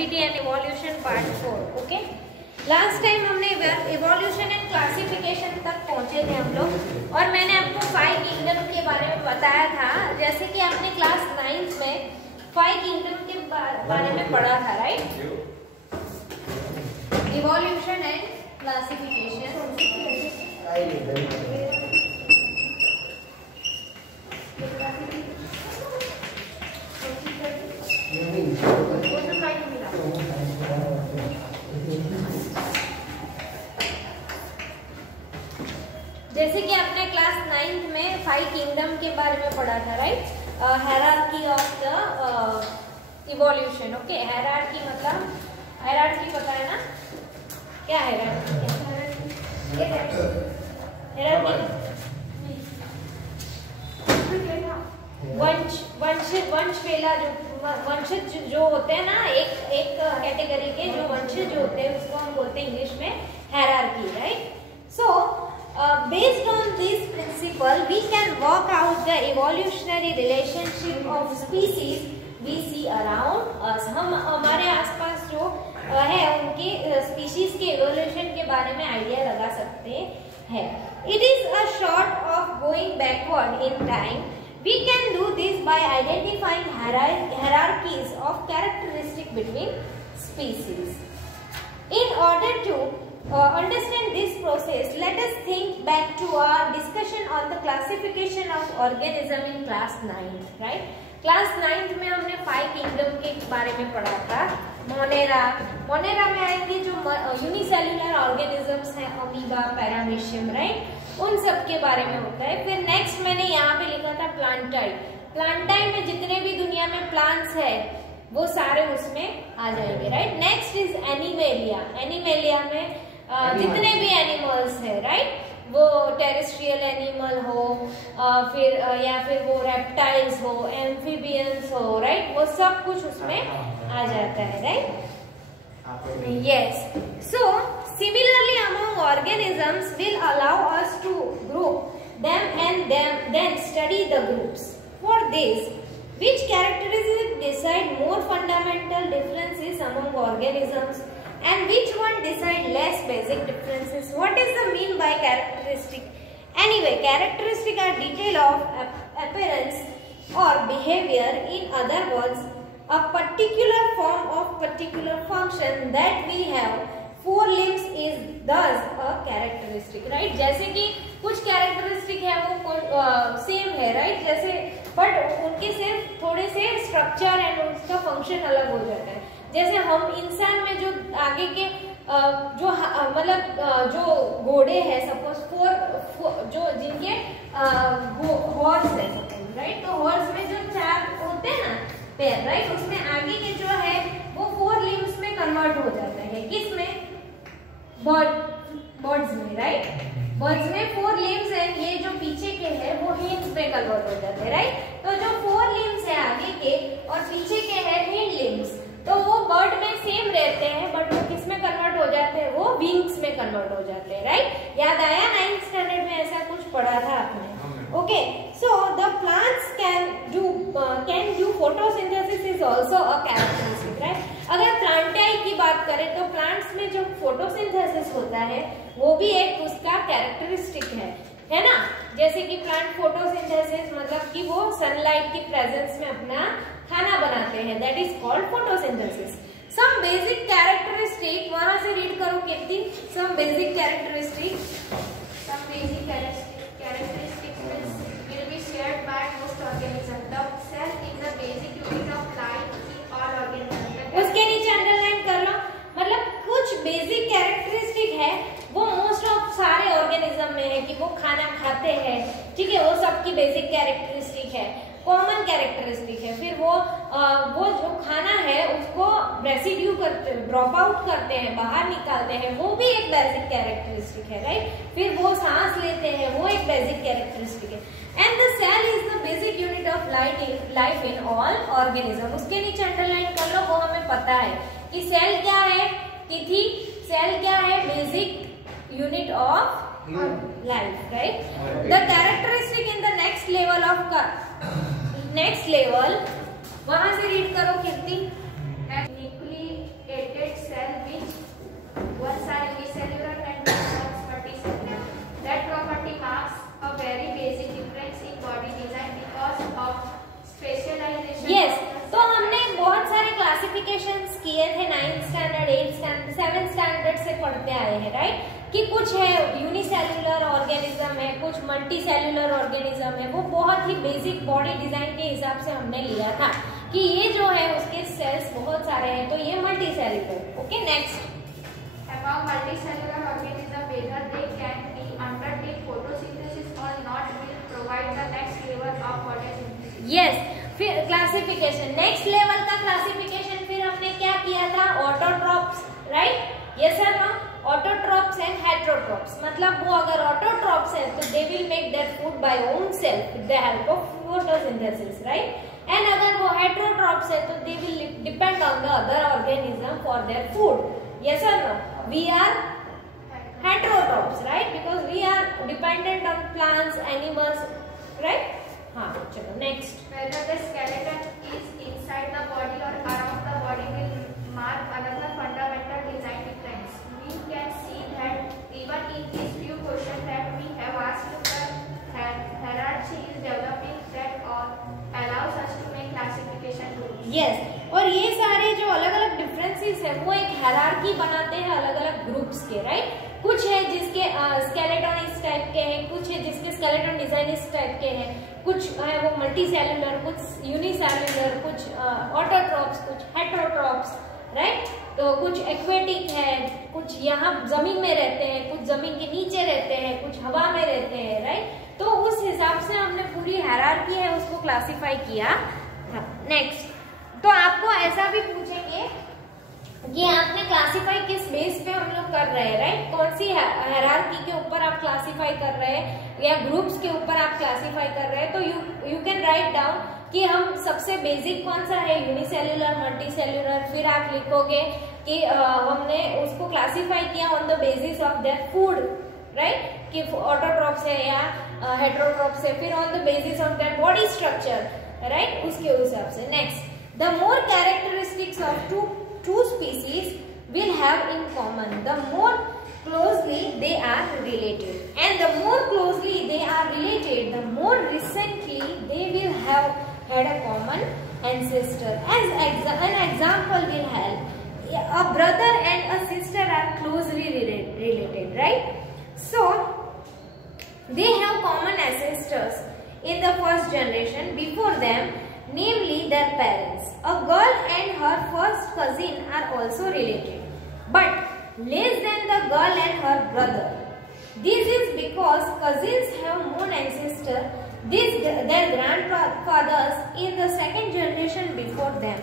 Identity and evolution part 4। Okay, last time हमने evolution and classification तक पहुंचे थे हम लोग, और मैंने आपको 5 किंगडम के बारे में बताया था। जैसे कि आपने क्लास 9 में 5 किंगडम के बारे में पढ़ा था, राइट? Evolution and classification. जैसे कि आपने क्लास 9 में 5 किंगडम के बारे में पढ़ा था, right? Hierarchy of the evolution. Okay, hierarchy मतलब हायरार्की पता है ना? क्या हायरार्की? वंशज जो होते हैं ना, एक कैटेगरी के जो वंशज होते हैं उसको हम बोलते हैं इंग्लिश में hierarchy, right? So based on this principle we can work out the evolutionary relationship of species we see around us। हम हमारे आसपास जो है उनके स्पीशीज के इवोल्यूशन के बारे में आइडिया लगा सकते हैं। It is a sort of going backward in time। We can do this by identifying hierarchies of characteristics between species। In order to understand this process, let us think back to our discussion on the classification of organism in class 9, right? Class 9 में हमने 5 kingdom के बारे में पढ़ा था। Monera में आएंगे जो यूनिसेल्युलर ऑर्गेनिजम्स हैं, अमीबा, पैरामीशियम, राइट? उन सब के बारे में होता है। फिर नेक्स्ट मैंने यहाँ पे लिखा था प्लांटाई। प्लांटाई में जितने भी दुनिया में प्लांट्स है वो सारे उसमें आ जाएंगे, right? Next is animalia. Animalia में जितने भी एनिमल्स है, राइट? वो टेरेस्ट्रियल एनिमल हो, फिर या फिर वो रेप्टाइल्स हो, एम्फीबियंस हो, राइट? वो सब कुछ उसमें आ जाता है, right? Yes. So similarly among organisms will allow us to group them and then study the groups. For this, which characteristics decide more fundamental differences among organisms and which one decide less basic differences? What is the mean by characteristic? Anyway, characteristics are detail of appearance or behavior. In other words, a particular form of particular function that we have 4 limbs is thus a characteristic, right? जैसे कि कुछ characteristic है वो same है, right? जैसे but उनके सिर्फ थोड़े से स्ट्रक्चर एंड उसका फंक्शन अलग हो जाता है। जैसे हम इंसान में जो आगे के जो मतलब जो घोड़े हैं, सपोज 4 जो जिनके हॉर्स है सपोज, राइट? तो हॉर्स में जो 4 होते हैं ना पैर, राइट? उसमें आगे के जो है वो 4 लिम्स में कन्वर्ट हो जाता है। किस में? बर्ड्स में, राइट? बर्ड्स में 4 लिम्स है, ये जो पीछे के हैं वो हिंड में कन्वर्ट हो जाते हैं, राइट? तो जो 4 लिम्स है आगे के और पीछे के हैं हिंड लिम्स, तो वो बर्ड में सेम रहते हैं बट वो किस में कन्वर्ट हो जाते हैं? वो विंग्स में कन्वर्ट हो जाते हैं, राइट? याद आया? 9th स्टैंडर्ड में ऐसा कुछ पढ़ा था आपने। Okay, so the plants can do photosynthesis is also a characteristic, right? अगर प्लांटाई की बात करें तो प्लांट्स में जो फोटोसिंथेसिस होता है वो भी एक उसका कैरेक्टरिस्टिक है ना? जैसे कि प्लांट फोटोसिंथेसिस मतलब कि वो सनलाइट की प्रेजेंस में अपना खाना बनाते हैं, that is called photosynthesis. Some basic characteristic, वहां से रीड करो Kirti. Some basic characteristic will be shared by most organisms. The cell is the basic unit of life in all organisms। उसके नीचे अंडरलाइन कर लो, मतलब कुछ बेसिक कैरेक्टरिस्टिक है वो मोस्ट ऑफ सारे ऑर्गेनिज्म में है कि वो खाना खाते हैं, ठीक है? वो सबकी बेसिक कैरेक्टरिस्टिक है, कॉमन कैरेक्टरिस्टिक है। फिर वो जो खाना है उसको रेसिड्यू करते, ड्रॉप आउट करते हैं, बाहर निकालते हैं, वो भी एक बेसिक कैरेक्टरिस्टिक है, राइट? फिर वो सांस लेते हैं, वो एक बेसिक कैरेक्टरिस्टिक है। And the cell is the basic unit of life in all organism. उसके नीचे अंडरलाइन कर लो, वो हमें पता है कि सेल क्या है। तिथि, सेल क्या है? Basic unit of life, right? The characteristic in the next level, वहां से रीड करो कीर्ति। Technically क्लासिफिकेशंस किए थे 9th standard, 8th standard, 7th standard से पढ़ते आए हैं, राइट, कि कुछ है यूनिसेल्युलर ऑर्गेनिज्म है, कुछ मल्टी सेल्युलर ऑर्गेनिज्म है। वो बहुत ही बेसिक बॉडी डिजाइन के हिसाब से हमने लिया था कि ये जो है उसके सेल्स बहुत सारे हैं, तो ये multi cellular. Okay, next, Among multicellular organisms, whether they can be undertake photosynthesis or not will provide the next level of photosynthesis. Yes, फिर क्लासिफिकेशन, नेक्स्ट लेवल का क्लासिफिकेशन फिर हमने क्या किया था, autotrophs, right, yes sir no, autotrophs and heterotrophs. मतलब वो अगर ऑटोट्रॉप्स है तो they will make their food by own self with the help of photosynthesis, right, and अगर वो हेटेरोट्रॉप्स है तो they will depend on the other organism for their food. Yes or no? We are heterotrophs, right? Because we are dependent on plants, animals, right? हाँ, चलो next. Whether the skeleton is inside the body or around the body will mark another fundamental design difference. We can see that even in these few questions that we have asked, the hierarchy is developing that or allows us to make classification groups. Yes. और ये सारे जो अलग अलग differences है वो एक hierarchy बनाते हैं अलग अलग ग्रुप्स के, राइट। कुछ है जिसके स्केलेटन इस टाइप के हैं, कुछ है जिसके स्केलेटन डिजाइन इस टाइप के हैं, कुछ है वो मल्टी सेल्युलर, कुछ यूनिसेल्युलर, कुछ ऑटोट्रॉप्स, कुछ हेटेरोट्रॉप्स, राइट। तो कुछ एक्वेटिक है, कुछ यहाँ जमीन में रहते हैं, कुछ जमीन के नीचे रहते हैं, कुछ हवा में रहते हैं, राइट। तो उस हिसाब से हमने पूरी हायरार्की है उसको क्लासिफाई किया। नेक्स्ट, तो आपको ऐसा भी पूछेंगे कि आपने क्लासिफाई किस बेस पे हम लोग कर रहे हैं, राइट, कौन सी हायरार्की के ऊपर आप क्लासिफाई कर रहे हैं या ग्रुप्स के ऊपर आप क्लासिफाई कर रहे हैं। तो यू कैन राइट डाउन कि हम सबसे बेसिक कौन सा है, यूनिसेल्युलर, मल्टी सेल्युलर, फिर आप लिखोगे कि हमने उसको क्लासिफाई किया on the basis of their food, right, कि ऑटोट्रॉप्स है या हेटेरोट्रॉप्स है, फिर on the basis of their body structure, right, उसके हिसाब से। Next, the more characteristics of two species will have in common, the more closely they are related, and the more closely they are related, the more recently they will have had a common ancestor. As an example will help, a brother and a sister are closely related, right? So they have common ancestors in the first generation before them, namely their parents. A girl and her first cousin are also related, but less than the girl and her brother. This is because cousins have more ancestors, their grandfathers in the second generation before them,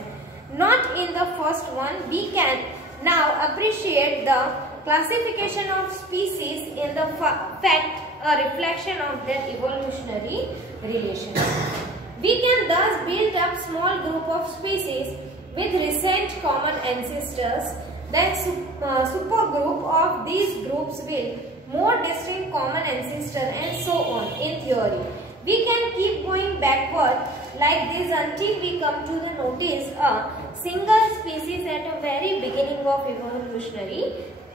not in the first one. We can now appreciate the classification of species in the fact a reflection of their evolutionary relations. We can thus build up small group of species with recent common ancestors. Then supergroup of these groups will more distinct common ancestor and so on. In theory, we can keep going backward like this until we come to the notice a single species at a very beginning of evolutionary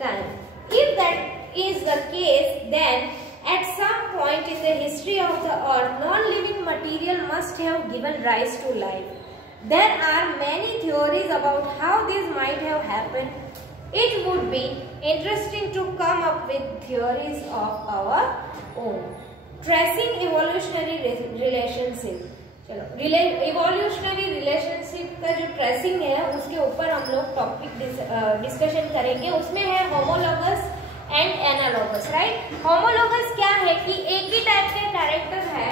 time. If that is the case, then at some point in the history of the earth, non-living material must have given rise to life. There are many theories about how this might have happened. It would be interesting to come up with theories of our own. Tracing evolutionary relationship. चलो, evolutionary relationship का जो tracing है उसके ऊपर हम लोग topic discussion करेंगे। उसमें है homologous and analogous, right. Homologous क्या है कि एक ही टाइप के कैरेक्टर है,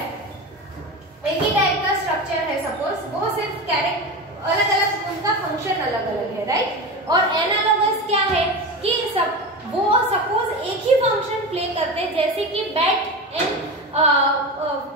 एक ही टाइप का स्ट्रक्चर है, सपोज वो सिर्फ कैरेक्टर अलग अलग, उनका फंक्शन अलग अलग है, राइट। और एनालॉगस क्या है कि वो सपोज एक ही फंक्शन प्ले करते हैं, जैसे कि बैट एंड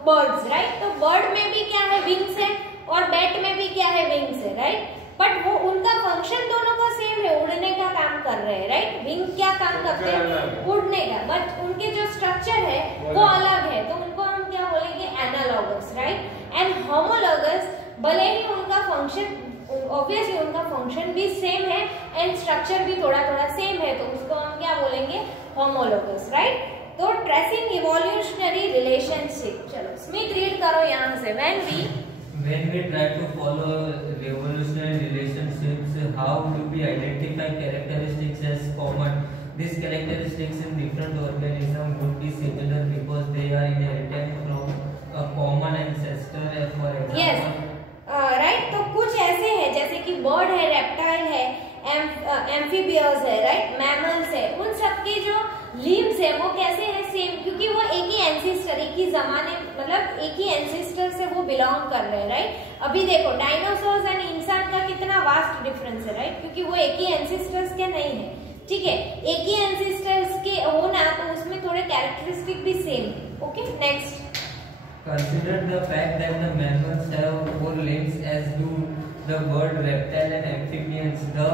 बर्ड्स, राइट। तो बर्ड में भी क्या है, विंग्स है, और बैट में भी क्या है, विंग्स है, राइट। बट वो उनका फंक्शन दोनों का सेम है, उड़ने का काम कर रहे हैं, राइट। विंग क्या काम करते हैं, उड़ने का, बट उनके जो स्ट्रक्चर है वो अलग है, तो उनको हम क्या बोलेंगे, एनालॉगस, राइट। एंड होमोलॉगस, भले ही उनका फंक्शन, ऑब्वियसली उनका फंक्शन भी सेम है एंड स्ट्रक्चर भी थोड़ा थोड़ा सेम है, तो उसको हम क्या बोलेंगे, होमोलॉगस, राइट। तो ट्रेसिंग इवोल्यूशनरी रिलेशनशिप, चलो स्मिथ रीड करो यहाँ से। When we When we try to follow revolutionary relationships, how do we identify characteristics as common? These characteristics in different organisms would be similar because they are inherited from a common ancestor. For example, yes, right. तो कुछ ऐसे हैं जैसे कि bird है, reptile है, amphibious है, right, mammals है, उन सब के जो लिम्स है वो कैसे है, सेम, क्योंकि वो एक ही एंसेस्टर, एक ही जमाने, मतलब एक ही एंसेस्टर से वो बिलोंग कर रहे हैं, राइट। अभी देखो डायनासोर्स एंड इंसान का कितना वास्ट डिफरेंस है, राइट, क्योंकि वो एक ही एंसेस्टर्स के नहीं है, ठीक है, एक ही एंसेस्टर्स के होना तो उसमें थोड़े कैरेक्टरिस्टिक भी सेम है। Okay, next. Consider the fact that the mammals have 4 limbs, as do the bird, reptile, and amphibians. The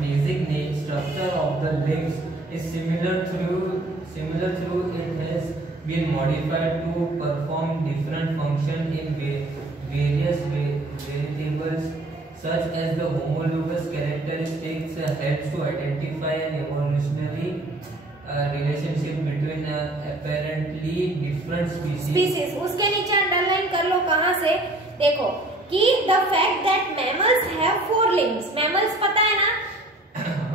basic structure of the limbs is similar through it has been modified to perform different functions in various variables, such as the homologous characteristics helps to identify an evolutionary relationship between apparently different species. उसके नीचे underline कर लो, कहाँ से, देखो कि the fact that mammals have 4 limbs, mammals पता है ना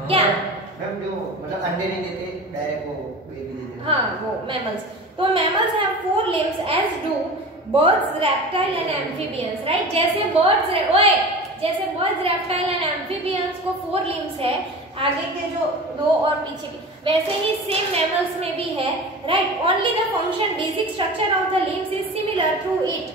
क्या, मैम जो मतलब अंडे नहीं देते, डायरेक्ट वो बेबी देते, हाँ वो mammals। तो mammals have 4 limbs as do birds, reptile and amphibians, right? जैसे birds, reptile and amphibians को 4 limbs है, आगे के जो 2 और पीछे के, वैसे ही सेम मैमल्स में भी है, right. Only the function, basic structure of the limbs is similar though it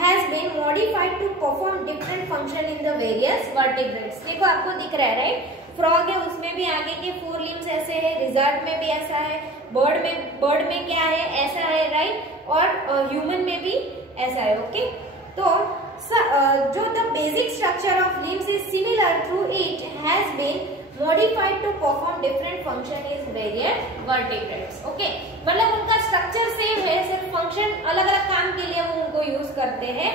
has been modified to perform different function in the various vertebrates. देखो आपको दिख रहा है, राइट, फ्रॉग है उसमें भी आगे के 4 लिम्स ऐसे है, लिजर्ड में भी ऐसा है, बर्ड में क्या है, ऐसा है, राइट, और ह्यूमन में भी ऐसा है। ओके, तो जो the basic structure of limbs is similar though it has been modified to perform different function is various vertebrates. Okay, मतलब उनका स्ट्रक्चर सेम है, सिर्फ फंक्शन अलग अलग काम के लिए वो उनको यूज करते हैं,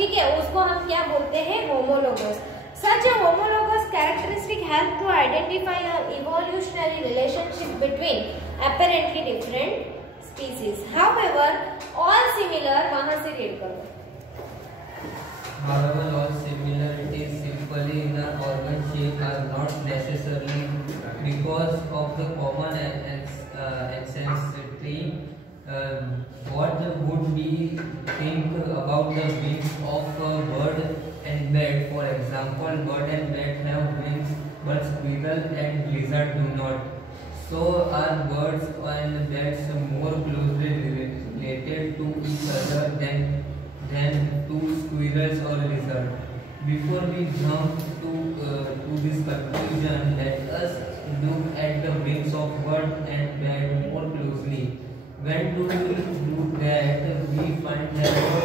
ठीक है, उसको हम क्या बोलते हैं, homologous. Such a homologous characteristic help to identify a evolutionary relationship between apparently different species. However, all similar, वहां से रीड करो। However, all similarities simply in the organ shape are not necessarily because of the common ancestry. What would we think about the wings of a bird and bat? For example, bird and bat have wings, but squirrel and lizard do not. So are birds and bats more closely related to each other than to squirrels or lizards? Before we jump to this conclusion, let us look at the wings of bird and bat more closely. When do we do that? We find that the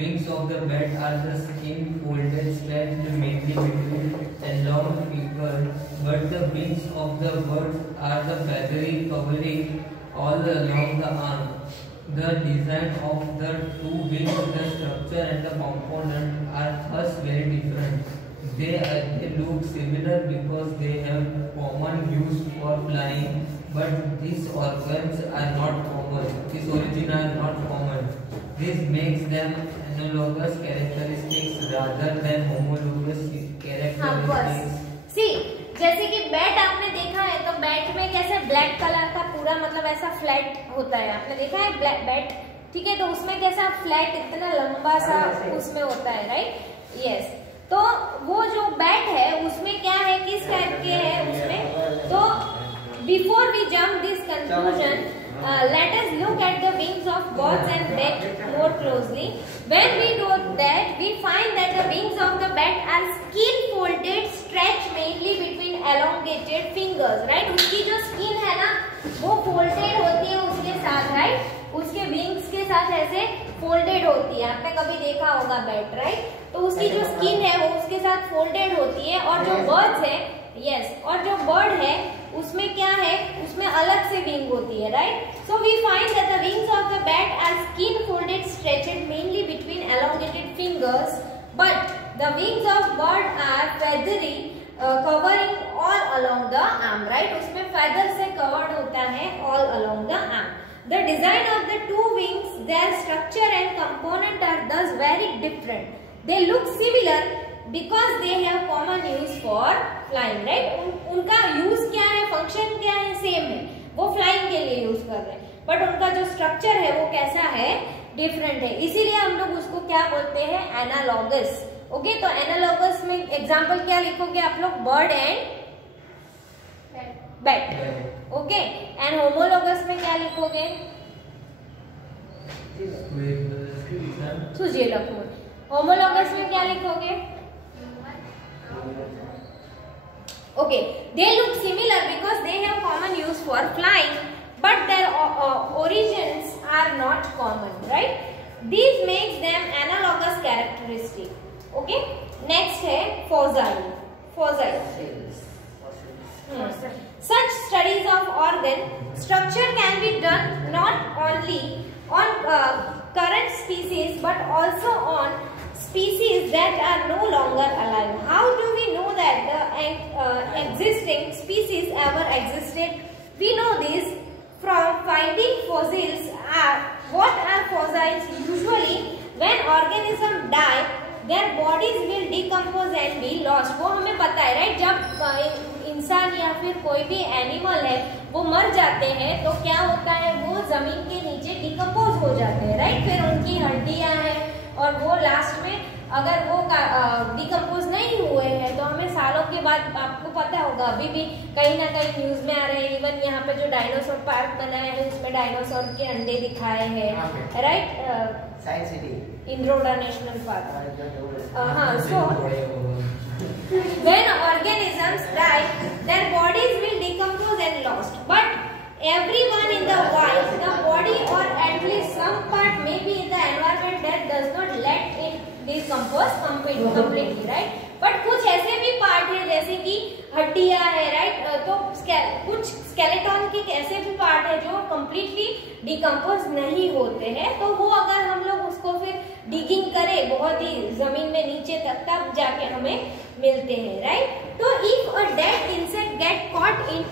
wings of the bat are the skin folded, stretched mainly between and long fingers, but the wings of the bird are the feathery covering all along the arm. The design of the 2 wings, the structure and the component are thus very different. They look similar because they have common use for flying, but these organs are not common. These origins are not common. This makes them analogous characteristics rather than homologous characteristics. See, जैसे कि bat आपने देखा है, तो bat में कैसे black colour का पूरा मतलब ऐसा फ्लैट होता है, आपने देखा है बैट, ठीक है, तो उसमें कैसा फ्लैट इतना लंबा सा उसमें होता है, राइट, यस। तो वो जो बैट है उसमें क्या है, किस टाइप के है उसमें, तो before we jump this conclusion, let us look at the wings of birds and bat more closely. When we do that, we find that the wings of the bat are skin folded, stretched mainly between elongated fingers, right? उसकी जो skin है ना, वो folded होती है उसके साथ, right? उसके wings के साथ ऐसे folded होती है, आपने कभी देखा होगा bat, right? तो उसकी जो skin है वो उसके साथ folded होती है, और जो birds है, yes, और जो bird है उसमें क्या है, उसमें अलग से विंग होती है, right. So we find that the wings of the bat are skin folded, stretched mainly between elongated fingers, but the wings of bird are feathery, covering all along the arm, right, उसमें feather से covered होता है all along the arm. The design of the 2 wings, their structure and component are thus very different. They look similar because they have common use for flying, right? उनका use क्या है, function क्या है, same है, वो flying के लिए use कर रहे हैं, बट उनका जो स्ट्रक्चर है वो कैसा है, डिफरेंट है, इसीलिए हम लोग उसको क्या बोलते हैं, एनालॉगस. ओके, तो एनालॉगस में एग्जांपल क्या लिखोगे आप लोग, bird and bat. Okay, and homologous में क्या लिखोगे, सुझे लखो. होमोलॉगस में क्या लिखोगे, okay. They look similar because they have common use for flying, but their origins are not common, right? These makes them analogous characteristic. Okay, next है fossil. Such studies of organ structure can be done not only on current species but also on species that are no longer alive. How do we know that the existing species ever existed? We know this from finding fossils. What are fossils? Usually when organisms die, their bodies will decompose and be lost. वो हमें पता है, right? जब इंसान या फिर कोई भी एनिमल है वो मर जाते हैं तो क्या होता है, वो जमीन के नीचे डिकम्पोज हो जाते हैं, राइट? फिर उनकी हड्डियां हैं और वो लास्ट में अगर वो डिकम्पोज नहीं हुए हैं तो हमें सालों के बाद, आपको पता होगा अभी भी कहीं ना कहीं न्यूज में आ रहे हैं, इवन यहाँ पे जो डायनासोर पार्क बनाया है उसमें डायनासोर के अंडे दिखाए हैं, right? Science city, Indroda national park. हाँ, so when organisms die, their bodies will decompose and lost. But everyone in the wild, the body or at least some part may be in the environment that does not let it decompose completely, right? But कुछ ऐसे भी part है जैसे कि हड्डियां है, right? तो कुछ स्केलेटन के ऐसे भी पार्ट है जो कम्प्लीटली डिकम्पोज नहीं होते हैं, तो वो अगर हम लोग उसको फिर डिगिंग करें बहुत ही जमीन में नीचे तक, तब जाके हमें मिलते हैं, राइट? तो if a dead insect get caught in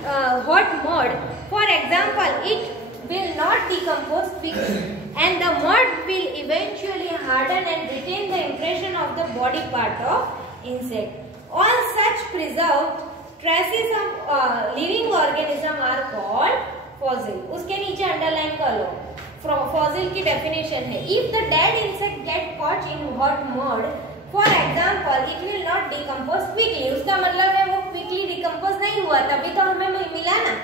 hot mud, for example, it will not decompose quickly and the mud will eventually harden and retain the impression of the body part of insect. All such preserved traces of living organism are called fossil. उसके नीचे underline कर लो, fossil की definition है, if the dead insect get caught in hot mud, for example, it will not decompose quickly. उसका मतलब है वो quickly decompose नहीं हुआ, तभी तो हमें मिला ना.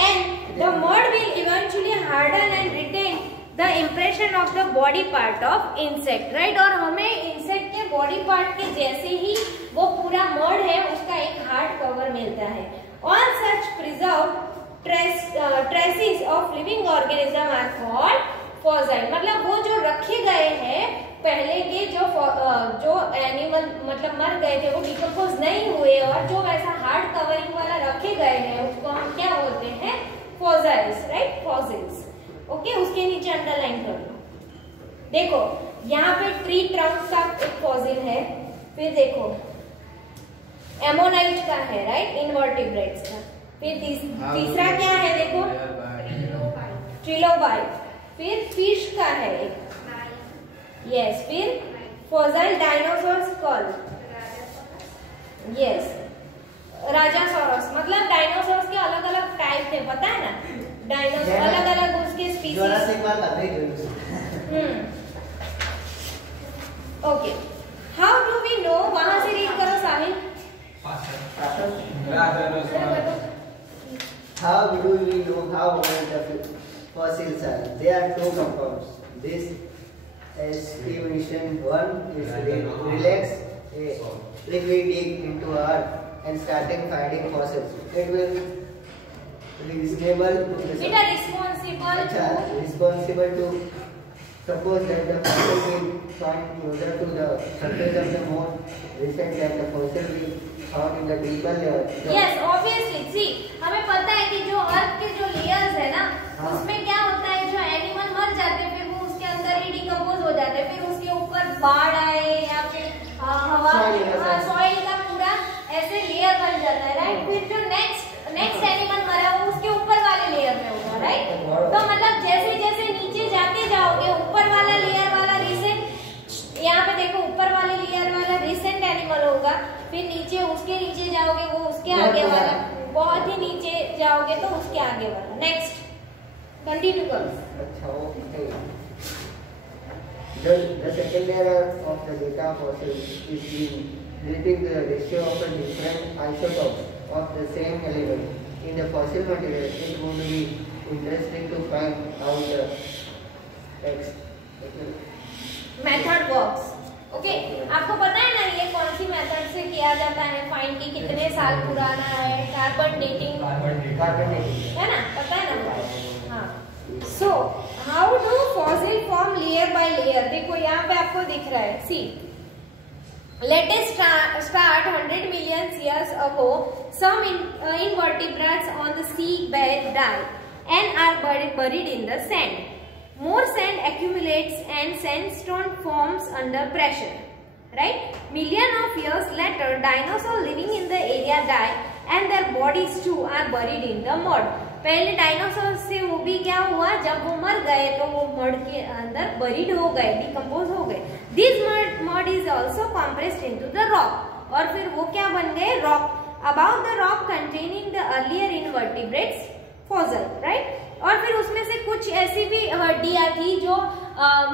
And the mud will eventually harden and retain the impression of the body part of insect, right? और हमें insect के body part के जैसे ही वो पूरा mud है उसका एक hard cover मिलता है. All such preserved traces of living organism are called fossil. मतलब वो जो रखे गए हैं पहले के जो एनिमल मतलब मर गए थे, वो डिकम्पोज नहीं हुए और जो वैसा हार्ड कवरिंग वाला रखे गए हैं उसको हम क्या बोलते हैं, फॉसिल्स, राइट? फॉसिल्स. ओके, उसके नीचे अंडरलाइन कर लो. देखो यहाँ पे ट्री ट्रंक का एक फॉसिल है, फिर देखो एमोनाइट का है, राइट? इनवर्टिब्रेट्स का. फिर तीसरा क्या है, देखो ट्रिलोबाइट. फिर फिश का है एक, यस. फिर fossil dinosaur skull, yes. Rajasaurus, मतलब डायनासोर्स के अलग अलग टाइप थे, पता है ना? डायनासोर अलग अलग उसके species. Okay, how do we know, वहां से रीड करो साहिल. How do we know how old the fossils are? There are two compounds. This estimation, one is relax a liquid dig into earth and starting finding fossils. It will responsible to suppose that the fossil will find closer to the surface of the moon, recent that the fossil will found in the deeper layer. Yes, obviously. See, हमें पता है कि जो अर्थ के जो layers है ना, उसमें क्या होता है, जो एनिमल मर जाते हैं फिर वो उसके अंदर ही डिकम्पोज हो जाते हैं, फिर उसके ऊपर बाढ़ आए या फिर हवा, सॉइल का पूरा ऐसे लेयर बन जाता है, राइट? फिर जो नेक्स्ट एनिमल मरा वो उसके ऊपर वाले लेयर में होगा, राइट? तो मतलब जैसे जैसे नीचे जाके जाओगे ऊपर वाला लेयर वाला रिसेंट, यहाँ पे एनिमल होगा, फिर नीचे उसके नीचे जाओगे वो उसके आगे वाला, बहुत ही नीचे जाओगे तो उसके आगे वाला। नेक्स्ट कंटिन्यू करो। अच्छा okay. The second layer of the data fossil is relating to the ratio of the different isotopes of the same element in the fossil material. It would be interesting to find out the method works. Okay, आपको पता है ना ये कौन सी method से किया जाता है फाइंड की कितने साल पुराना है? कार्बन डेटिंग है ना, पता है ना? हाँ। So how do fossil form layer by layer? देखो यहाँ पे आपको दिख रहा है, सी let us start 100 million years ago. Some invertebrates on the seabed die and are buried in the sand. More sand accumulates and sandstone forms under pressure. Right? Million of years later, dinosaurs living in the area die and their bodies too are buried in the mud. पहले dinosaur से वो भी क्या हुआ, जब वो मर गए तो वो मड के अंदर बरीड हो गए, डिकम्पोज हो गए। This mud is also compressed into the rock, और फिर वो क्या बन गए? Rock. About the rock containing the earlier invertebrates fossil, right? और फिर उसमें से कुछ ऐसी भी हड्डियां थी जो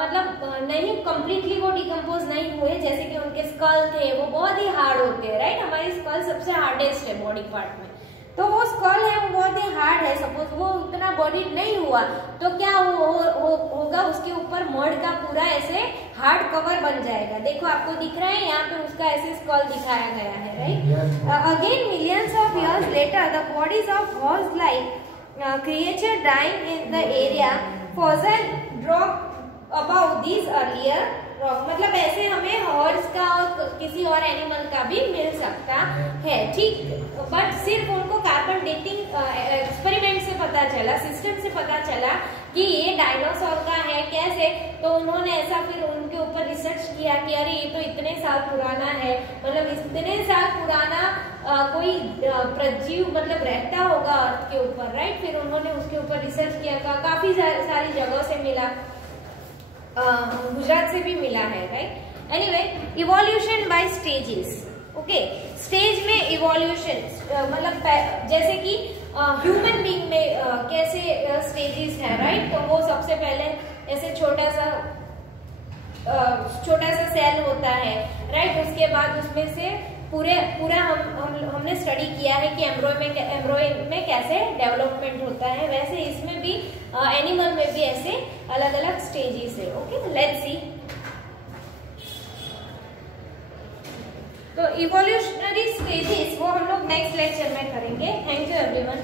मतलब नहीं कंप्लीटली वो डिकम्पोज नहीं हुए, जैसे कि उनके स्कल थे वो बहुत ही हार्ड होते हैं, राइट? हमारी स्कल सबसे हार्डेस्ट है बॉडी पार्ट में, तो वो स्कल है वो बहुत ही हार्ड है। सपोज वो उतना बॉडी नहीं हुआ तो क्या होगा, उसके ऊपर मड का पूरा ऐसे हार्ड कवर बन जाएगा। देखो आपको दिख रहा है यहाँ पे उसका ऐसे स्कल दिखाया गया है, right? Again millions of years later the bodies of horse like creature dying in the area fossil drop about this earlier rock. मतलब ऐसे हमें हॉर्स का और किसी और एनिमल का भी मिल सकता है, ठीक? बट सिर्फ उनको कार्बन डेटिंग एक्सपेरिमेंट से पता चला, सिस्टम से पता चला कि ये डायनासोर का है। कैसे? तो उन्होंने ऐसा फिर उनके ऊपर रिसर्च किया कि अरे ये तो इतने साल पुराना है, मतलब इतने साल पुराना कोई प्रजीव मतलब रहता होगा अर्थ के ऊपर, राइट? फिर उन्होंने उसके ऊपर रिसर्च किया, काफी सारी जगह से मिला, गुजरात से भी मिला है, right? Anyway, evolution bye stages. Okay, stage में इवोल्यूशन मतलब जैसे कि ह्यूमन बीइंग में कैसे स्टेजेस है, राइट? तो वो सबसे पहले ऐसे छोटा सा सेल होता है, राइट? उसके बाद उसमें से पूरा हमने स्टडी किया है कि एम्ब्रॉय में कैसे डेवलपमेंट होता है, वैसे इसमें भी एनिमल में भी ऐसे अलग अलग स्टेजेस है। Okay, let's see. तो इवोल्यूशनरी स्टेजेस वो हम लोग नेक्स्ट लेक्चर में करेंगे। Thank you everyone.